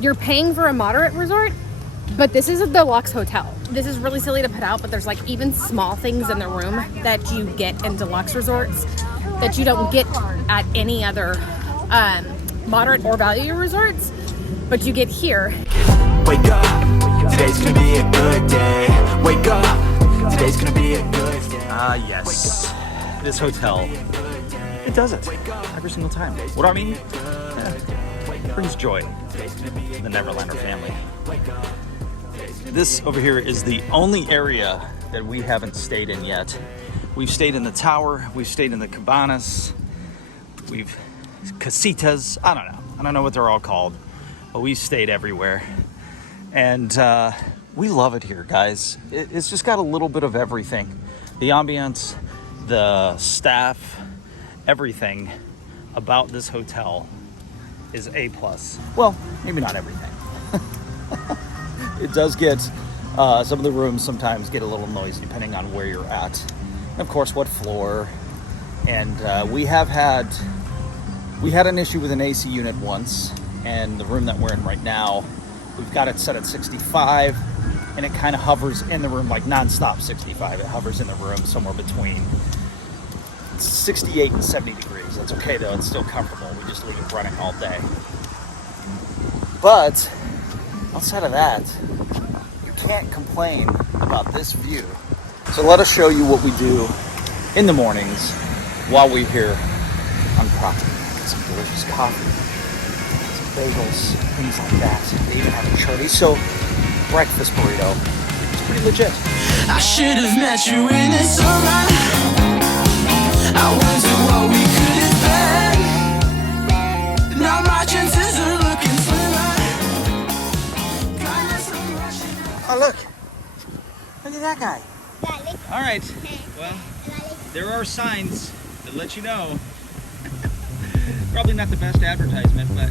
you're paying for a moderate resort, but this is a deluxe hotel. This is really silly to put out, but there's like even small things in the room that you get in deluxe resorts that you don't get at any other moderate or value resorts, but you get here. Wake up, today's gonna be a good day. Wake up, today's gonna be a good day. Yes, this hotel, it does it every single time. What do I mean? It brings joy to the Neverlander family. This over here is the only area that we haven't stayed in yet. We've stayed in the tower, we've stayed in the cabanas, we've casitas, I don't know what they're all called, but we've stayed everywhere. And we love it here, guys. It's just got a little bit of everything. The ambience, the staff, everything about this hotel is A+. Well, maybe not everything. It does get, some of the rooms sometimes get a little noisy depending on where you're at. And of course, what floor. And we had an issue with an AC unit once, and the room that we're in right now, we've got it set at 65, and it kind of hovers in the room like non-stop 65. It hovers in the room somewhere between 68 and 70 degrees. That's okay though, it's still comfortable. We just leave it running all day. But outside of that, you can't complain about this view. So let us show you what we do in the mornings while we're here on property. Get some delicious coffee, some bagels, things like that. They even have a chorizo breakfast burrito. It's pretty legit. I should have met you in the summer. I wonder what we could have been. Now my chances are looking slimmer. Oh, look at that guy. All right, well, there are signs that let you know. Probably not the best advertisement, but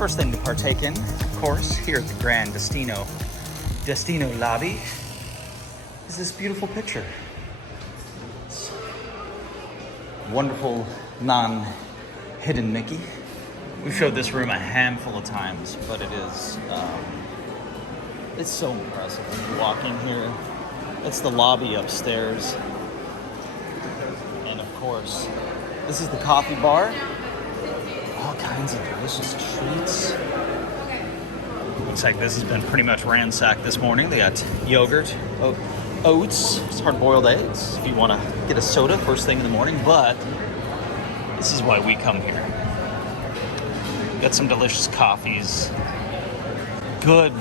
first thing to partake in, of course, here at the Grand Destino lobby, is this beautiful picture. It's wonderful, non-hidden Mickey. We've showed this room a handful of times, but it is, it's so impressive when you walk in here. It's the lobby upstairs. And of course, this is the coffee bar. All kinds of delicious treats. Looks like this has been pretty much ransacked this morning. They got yogurt, oats, hard-boiled eggs if you want to get a soda first thing in the morning, but this is why we come here. Got some delicious coffees, good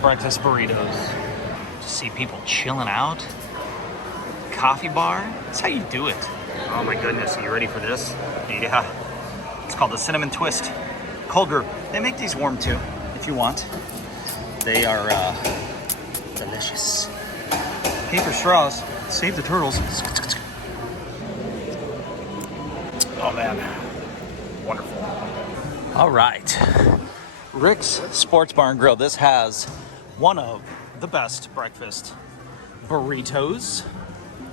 breakfast burritos. Just see people chilling out. Coffee bar, that's how you do it. Oh my goodness, are you ready for this? Yeah. It's called the Cinnamon Twist Cold Brew. They make these warm too, if you want. They are delicious. Paper straws, save the turtles. Oh man, wonderful. All right, Rick's Sports Bar and Grill. This has one of the best breakfast burritos.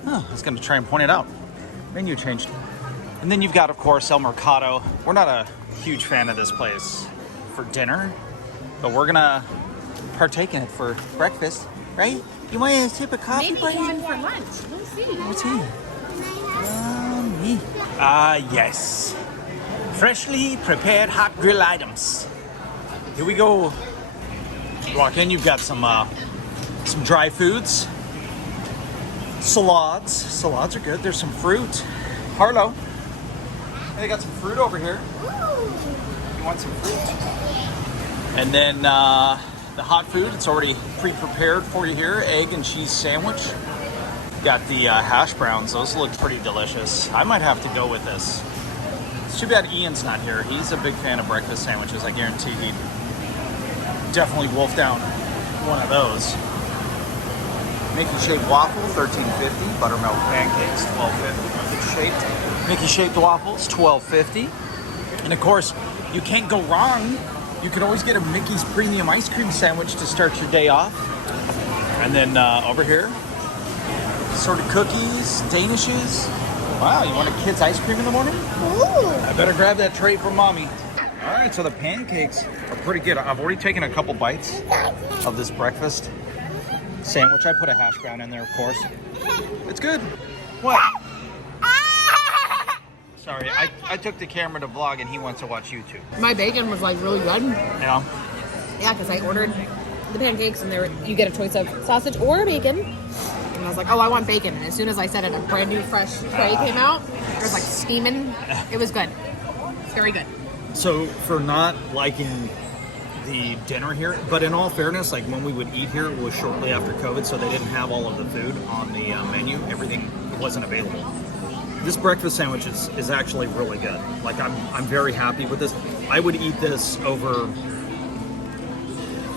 Oh, I was gonna try and point it out. Menu changed. And then you've got, of course, El Mercado. We're not a huge fan of this place for dinner, but we're gonna partake in it for breakfast, right? You want a sip of coffee, Maybe buddy? even for lunch. We'll see. What's he? Yes. Freshly prepared hot grill items. Here we go. You walk in, you've got some dry foods. Salads. Salads are good. There's some fruit. Harlow. They got some fruit over here. You want some fruit? And then the hot food, it's already pre-prepared for you here. Egg and cheese sandwich. Got the hash browns. Those look pretty delicious. I might have to go with this. It's too bad Ian's not here. He's a big fan of breakfast sandwiches. I guarantee he'd definitely wolf down one of those. Mickey shaped waffle, $13.50. Buttermilk pancakes, $12.50. Mickey shaped waffles, $12.50. And of course, you can't go wrong. You can always get a Mickey's premium ice cream sandwich to start your day off. And then over here, sort of cookies, danishes. Wow, you want a kid's ice cream in the morning? Ooh. I better grab that tray for mommy. All right, so the pancakes are pretty good. I've already taken a couple bites of this breakfast sandwich. I put a hash brown in there, of course. It's good. What? Sorry, I took the camera to vlog and he wants to watch YouTube. My bacon was like really good. Yeah. Yeah, because I ordered the pancakes and you get a choice of sausage or bacon. And I was like, oh, I want bacon. And as soon as I said it, a brand new fresh tray came out. It was like steaming. It was good. Very good. So for not liking the dinner here, but in all fairness, like when we would eat here, it was shortly after COVID, so they didn't have all of the food on the menu. Everything wasn't available. This breakfast sandwich is actually really good. Like I'm very happy with this. I would eat this over.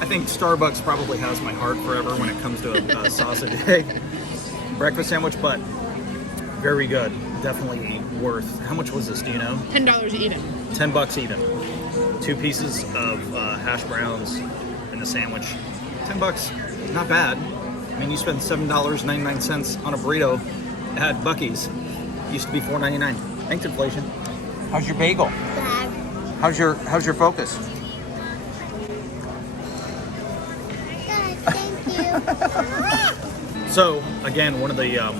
I think Starbucks probably has my heart forever when it comes to a sausage egg breakfast sandwich, but very good. Definitely worth. How much was this? Do you know? $10 even. $10 even. 2 pieces of hash browns in the sandwich. $10, not bad. I mean, you spend $7.99 on a burrito at Buc-ee's. Used to be $4.99. Thanks, inflation. How's your bagel? Dad. How's your focus? Good, thank you. So again, one of the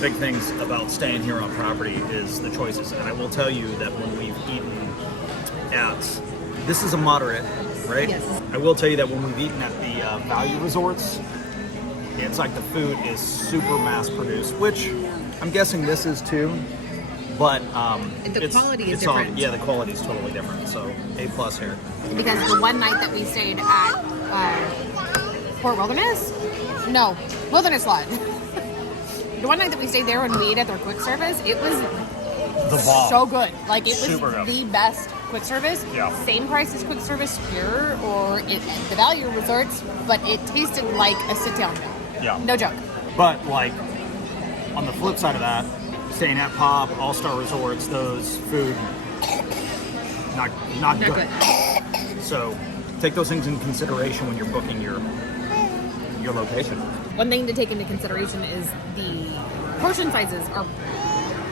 big things about staying here on property is the choices, and I will tell you that when we've eaten at, this is a moderate, right? Yes. I will tell you that when we've eaten at the value resorts, it's like the food is super mass produced, which I'm guessing this is too, but The quality is different. Yeah, the quality is totally different. So A+ here. Because the one night that we stayed at Port Wilderness, no, Wilderness Lodge. The one night that we stayed there when we ate at their quick service, it was The bomb. so good. Like it was Super good. the best quick service. Yeah. Same price as quick service here or at the value resorts, but it tasted like a sit-down meal. Yeah. No joke. But like on the flip side of that, staying at Pop, All-Star Resorts, those food not good. So take those things in consideration when you're booking your location. One thing to take into consideration is the portion sizes are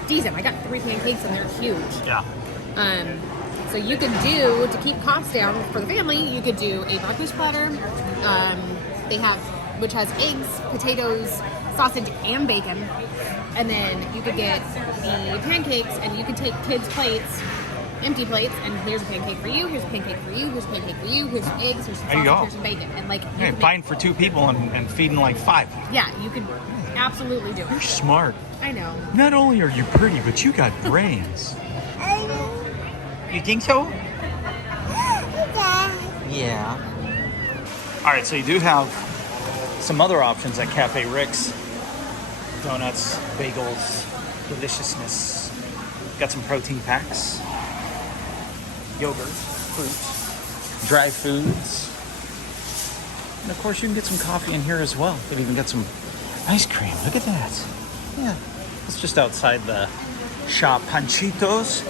decent. I got 3 pancakes and they're huge. Yeah. So you could do, to keep costs down for the family, you could do a breakfast platter. They have, which has eggs, potatoes, sausage, and bacon. And then you could get the pancakes, and you could take kids' plates, empty plates, and here's a pancake for you, here's a pancake for you, here's a pancake for you, here's some eggs, here's some There you sausage, go. here's some bacon. And like, you Hey, could buying for 2 people and feeding like 5. yeah, you could absolutely do You're it. smart. I know. Not only are you pretty, but you got brains. You think so? Dad. Yeah. All right, so you do have some other options at Cafe Rick's. Donuts, bagels, deliciousness. Got some protein packs, yogurt, fruit, dry foods. And of course you can get some coffee in here as well. They've even got some ice cream. Look at that. Yeah, it's just outside the shop. Panchitos.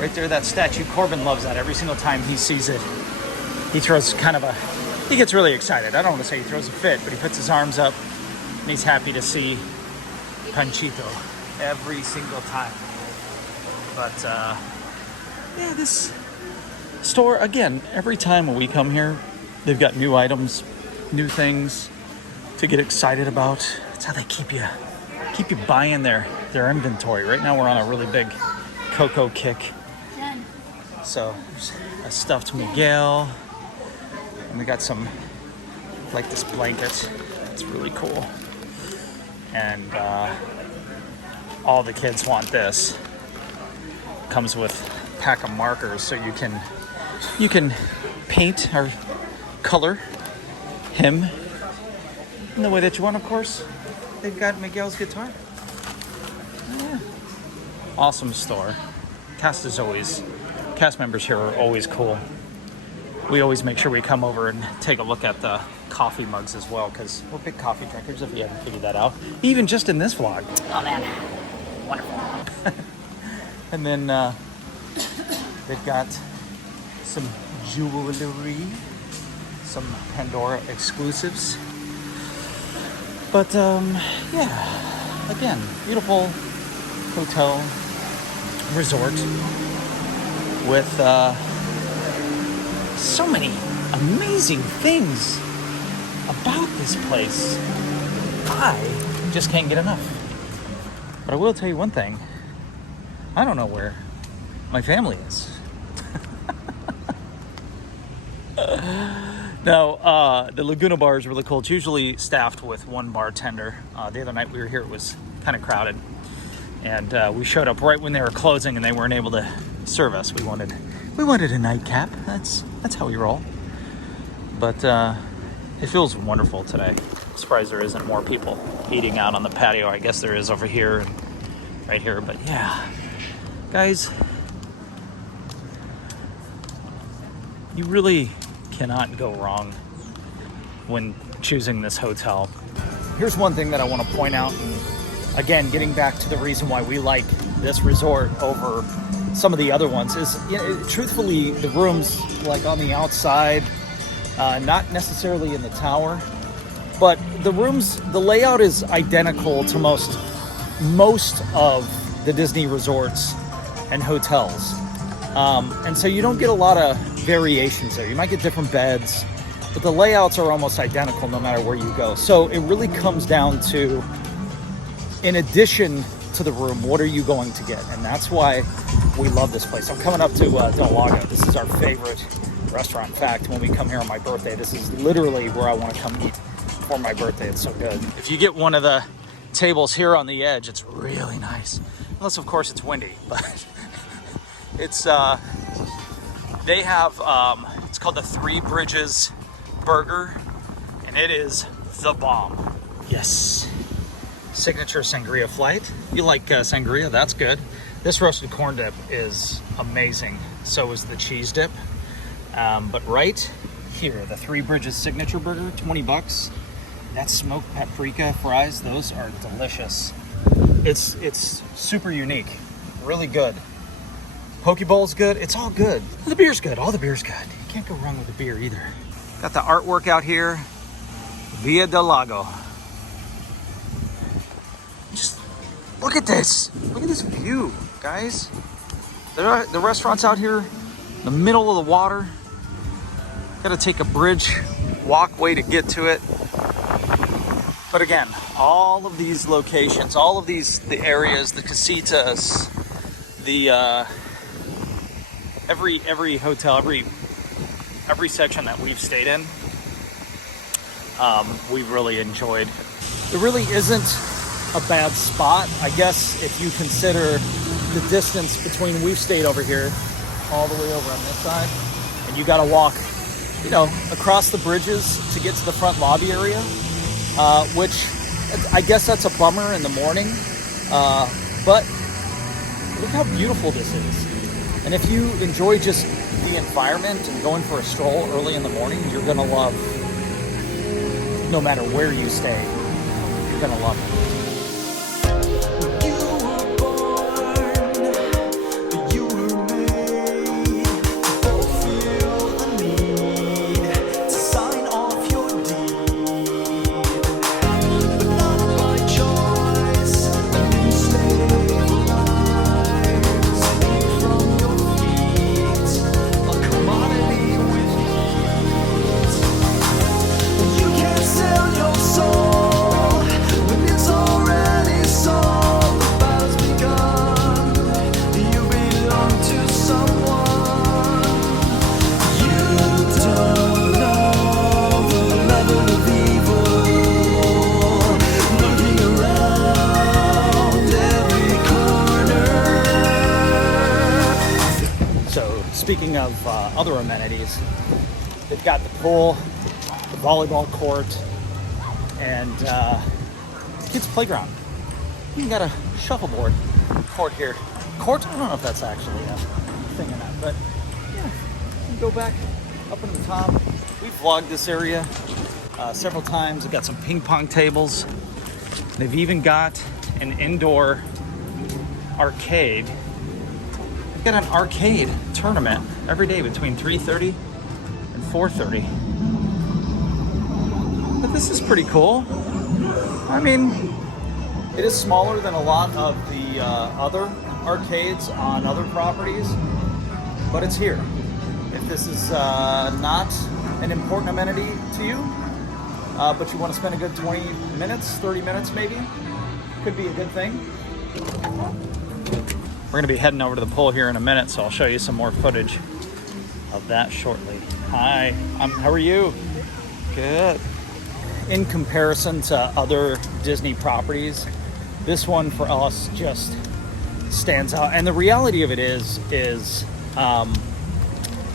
Right there, that statue. Corbin loves that. Every single time he sees it, he throws he gets really excited. I don't want to say he throws a fit, but he puts his arms up and he's happy to see Panchito every single time. But yeah, this store, again, every time when we come here, they've got new items, new things to get excited about. It's how they keep you buying their inventory. Right now we're on a really big cocoa kick. So there's a stuffed Miguel, and we got some, like this blanket. It's really cool. And all the kids want this. Comes with a pack of markers, so you can paint or color him in the way that you want. Of course, they've got Miguel's guitar. Yeah. Awesome store. Cast members here are always cool. We always make sure we come over and take a look at the coffee mugs as well, because we're big coffee drinkers, if you haven't figured that out. Even just in this vlog. Oh man, wonderful. And then they've got some jewelry, some Pandora exclusives. But yeah, again, beautiful hotel resort with so many amazing things about this place. I just can't get enough. But I will tell you one thing. I don't know where my family is. No, the Laguna Bar is really cool. It's usually staffed with one bartender. The other night we were here, it was kind of crowded. And we showed up right when they were closing and they weren't able to serve us. We wanted a nightcap. That's how we roll. But it feels wonderful today. I'm surprised there isn't more people eating out on the patio. I guess there is over here and right here. But yeah, guys, you really cannot go wrong when choosing this hotel. Here's one thing that I want to point out, and again, getting back to the reason why we like this resort over some of the other ones is, you know, truthfully, the rooms like on the outside, not necessarily in the tower, but the rooms, the layout is identical to most of the Disney resorts and hotels. And so you don't get a lot of variations there. You might get different beds, but the layouts are almost identical no matter where you go. So it really comes down to, in addition to the room, what are you going to get? And that's why we love this place. I'm coming up to Del Lago. This is our favorite restaurant. In fact, when we come here on my birthday, this is literally where I want to come eat for my birthday. It's so good. If you get one of the tables here on the edge, it's really nice. Unless, of course, it's windy, but it's, they have, it's called the Three Bridges Burger, and it is the bomb. Yes. Signature sangria flight. You like sangria? That's good. This roasted corn dip is amazing. So is the cheese dip. But right here, the Three Bridges signature burger, $20. That smoked paprika fries, those are delicious. It's super unique, really good. Poke bowl's good. It's all good. The beer's good. All the beer's good. You can't go wrong with the beer either. Got the artwork out here. Via del Lago. Just look at this. Look at this view, guys. The restaurant's out here in the middle of the water. Got to take a bridge walkway to get to it. But again, all of these locations, all of the areas, the casitas, the every hotel, every section that we've stayed in, we've really enjoyed. There really isn't a bad spot, I guess, if you consider the distance between we've stayed over here, all the way over on this side, and you got to walk, you know, across the bridges to get to the front lobby area, which I guess that's a bummer in the morning, but look how beautiful this is. And if you enjoy just the environment and going for a stroll early in the morning, you're gonna love, no matter where you stay, you're gonna love it. Sell your soul. speaking of other amenities, they've got the pool, the volleyball court, and kids' playground. You even got a shuffleboard court here. Court? I don't know if that's actually a thing or not, but yeah, you can go back up into the top. We've vlogged this area several times. They've got some ping pong tables. They've even got an indoor arcade. They've got an arcade tournament every day between 3:30 and 4:30. But this is pretty cool. I mean, it is smaller than a lot of the other arcades on other properties, but it's here. If this is not an important amenity to you, but you want to spend a good 20 minutes, 30 minutes maybe, could be a good thing. We're going to be heading over to the pool here in a minute, so I'll show you some more footage of that shortly. Hi, how are you? Good. In comparison to other Disney properties, this one for us just stands out. And the reality of it is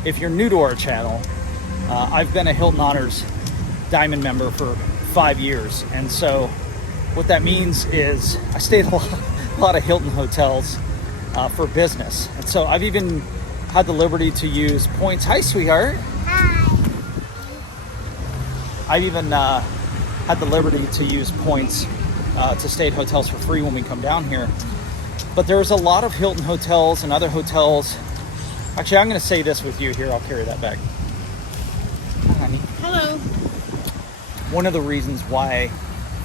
if you're new to our channel, I've been a Hilton Honors Diamond member for 5 years. And so what that means is I stayed at a lot of Hilton hotels for business. And so I've even had the liberty to use points. Hi, sweetheart. Hi. I've even had the liberty to use points to stay at hotels for free when we come down here. But there's a lot of Hilton hotels and other hotels. Actually, I'm going to say this with you here. I'll carry that back. Hi, honey. Hello. One of the reasons why,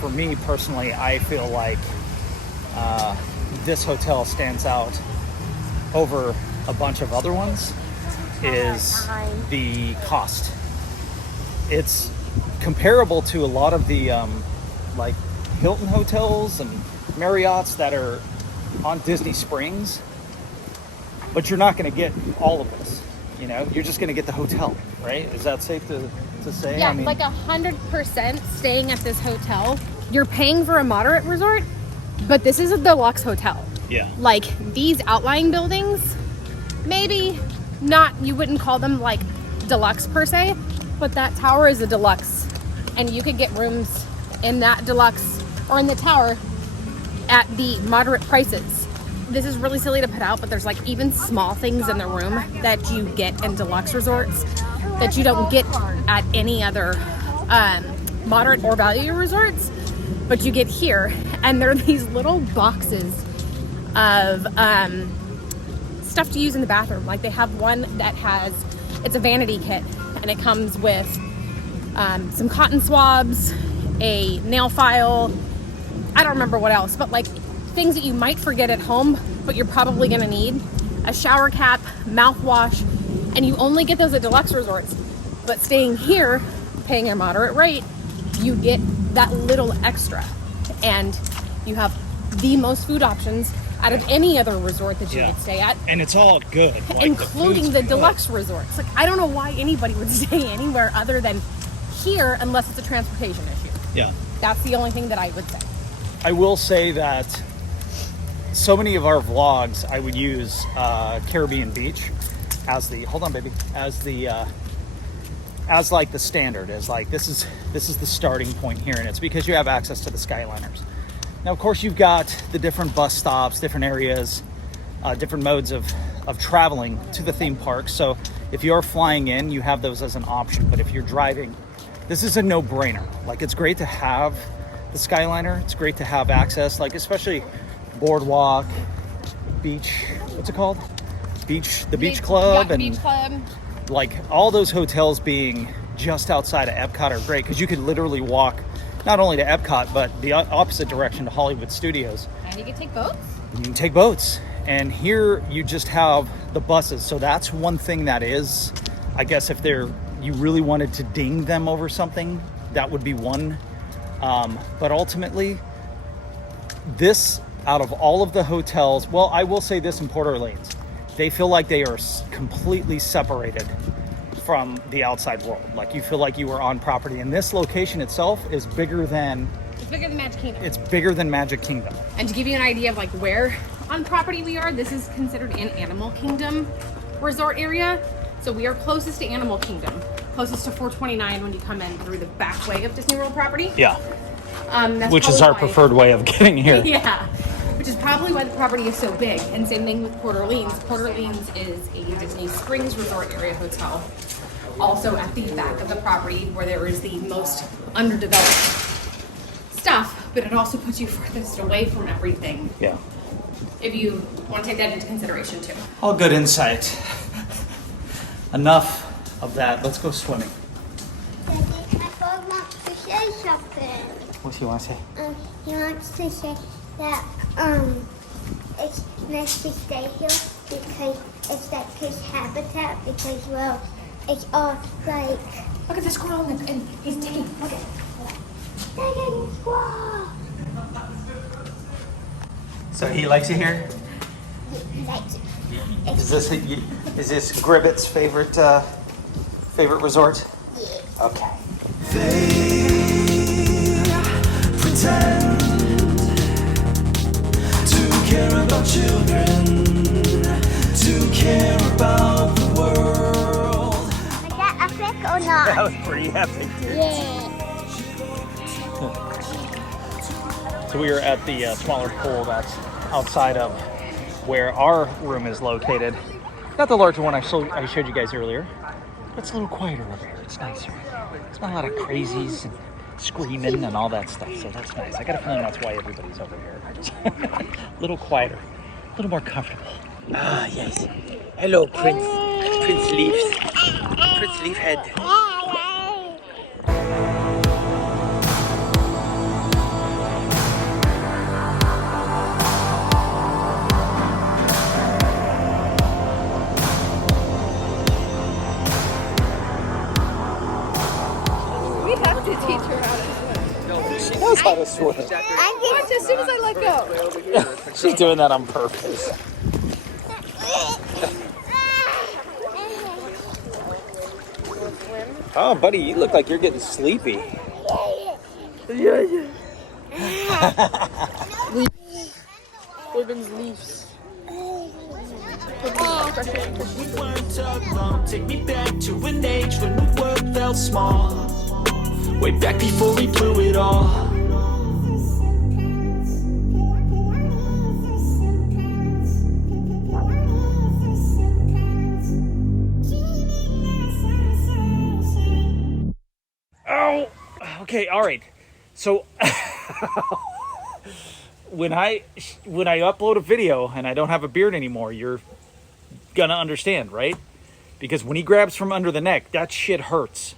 for me personally, I feel like this hotel stands out over a bunch of other ones is the cost. It's comparable to a lot of the like Hilton hotels and Marriotts that are on Disney Springs, but you're not going to get all of this. You know, you're just going to get the hotel, right? Is that safe to say? Yeah, I mean, like 100% staying at this hotel. You're paying for a moderate resort, but this is a deluxe hotel. yeah. Like these outlying buildings, maybe not, you wouldn't call them like deluxe per se, but that tower is a deluxe. And you could get rooms in that deluxe or in the tower at the moderate prices. This is really silly to put out, but there's like even small things in the room that you get in deluxe resorts that you don't get at any other moderate or value resorts, but you get here. And they're these little boxes of stuff to use in the bathroom. Like they have one that has, it's a vanity kit, and it comes with some cotton swabs, a nail file, I don't remember what else, but like things that you might forget at home, but you're probably gonna need. A shower cap, mouthwash, and you only get those at deluxe resorts. But staying here, paying a moderate rate, you get that little extra. And you have the most food options out of any other resort that you Yeah. could stay at, And it's all good. Like, including food's the good. deluxe resorts. Like, I don't know why anybody would stay anywhere other than here unless it's a transportation issue. Yeah. That's the only thing that I would say. I will say that so many of our vlogs, I would use Caribbean Beach as the, hold on baby, as the, as like the standard, as like, this is the starting point here. And it's because you have access to the Skyliners. Now, of course, you've got the different bus stops, different areas, different modes of traveling to the theme park. So if you're flying in, you have those as an option. But if you're driving, this is a no-brainer. Like, it's great to have the Skyliner. It's great to have access, like especially Boardwalk, Beach, what's it called? The Beach Club. Yeah, and Beach Club. like all those hotels being just outside of Epcot are great because you could literally walk not only to Epcot, but the opposite direction to Hollywood Studios. And you can take boats. You can take boats. And here you just have the buses. So that's one thing that is, I guess if you really wanted to ding them over something, that would be one. But ultimately, this, out of all of the hotels, well, I will say this in Port Orleans, they feel like they are completely separated from the outside world. Like you feel like you were on property. And this location itself is bigger than... It's bigger than Magic Kingdom. It's bigger than Magic Kingdom. And to give you an idea of like where on property we are, this is considered in Animal Kingdom. resort area. So we are closest to Animal Kingdom, closest to 429 when you come in through the back way of Disney World property. Yeah. That's Which is probably our why- preferred way of getting here. Yeah, which is probably why the property is so big. And same thing with Port Orleans. Port Orleans is a Disney Springs Resort area hotel, also at the back of the property where there is the most underdeveloped stuff, but it also puts you furthest away from everything. Yeah. If you want to take that into consideration too. All good insight. Enough of that. Let's go swimming. Daddy, my dog wants to say something. What do you want to say? He wants to say that it's nice to stay here because it's like his habitat because well it's all like Look at the squirrel and he's digging. Look at it. digging squirrel. So he likes it here? Like Is this Gribbet's favorite resort? yeah. Okay. Pretend to care about children, to care about the world. Was that epic or That not? was pretty epic. Yeah. So we are at the smaller pool that's outside of where our room is located. Not the larger one I showed you guys earlier. But it's a little quieter over here. It's nicer. It's not a lot of crazies and screaming and all that stuff. So that's nice. I got a feeling that's why everybody's over here. A little quieter. A little more comfortable. Ah, yes. Hello, Prince. Prince Leaves. Prince Leafhead. We have to teach her how to swim. She knows how to swim. Watch as soon as I let go. She's doing that on purpose. Oh, buddy, you look like you're getting sleepy. Women's leaves. We weren't alone. Take me back to an age when the world felt small. Way back before we blew it all. Oh, okay, all right. So when I upload a video and I don't have a beard anymore, you're gonna understand, right? Because when he grabs from under the neck, that shit hurts.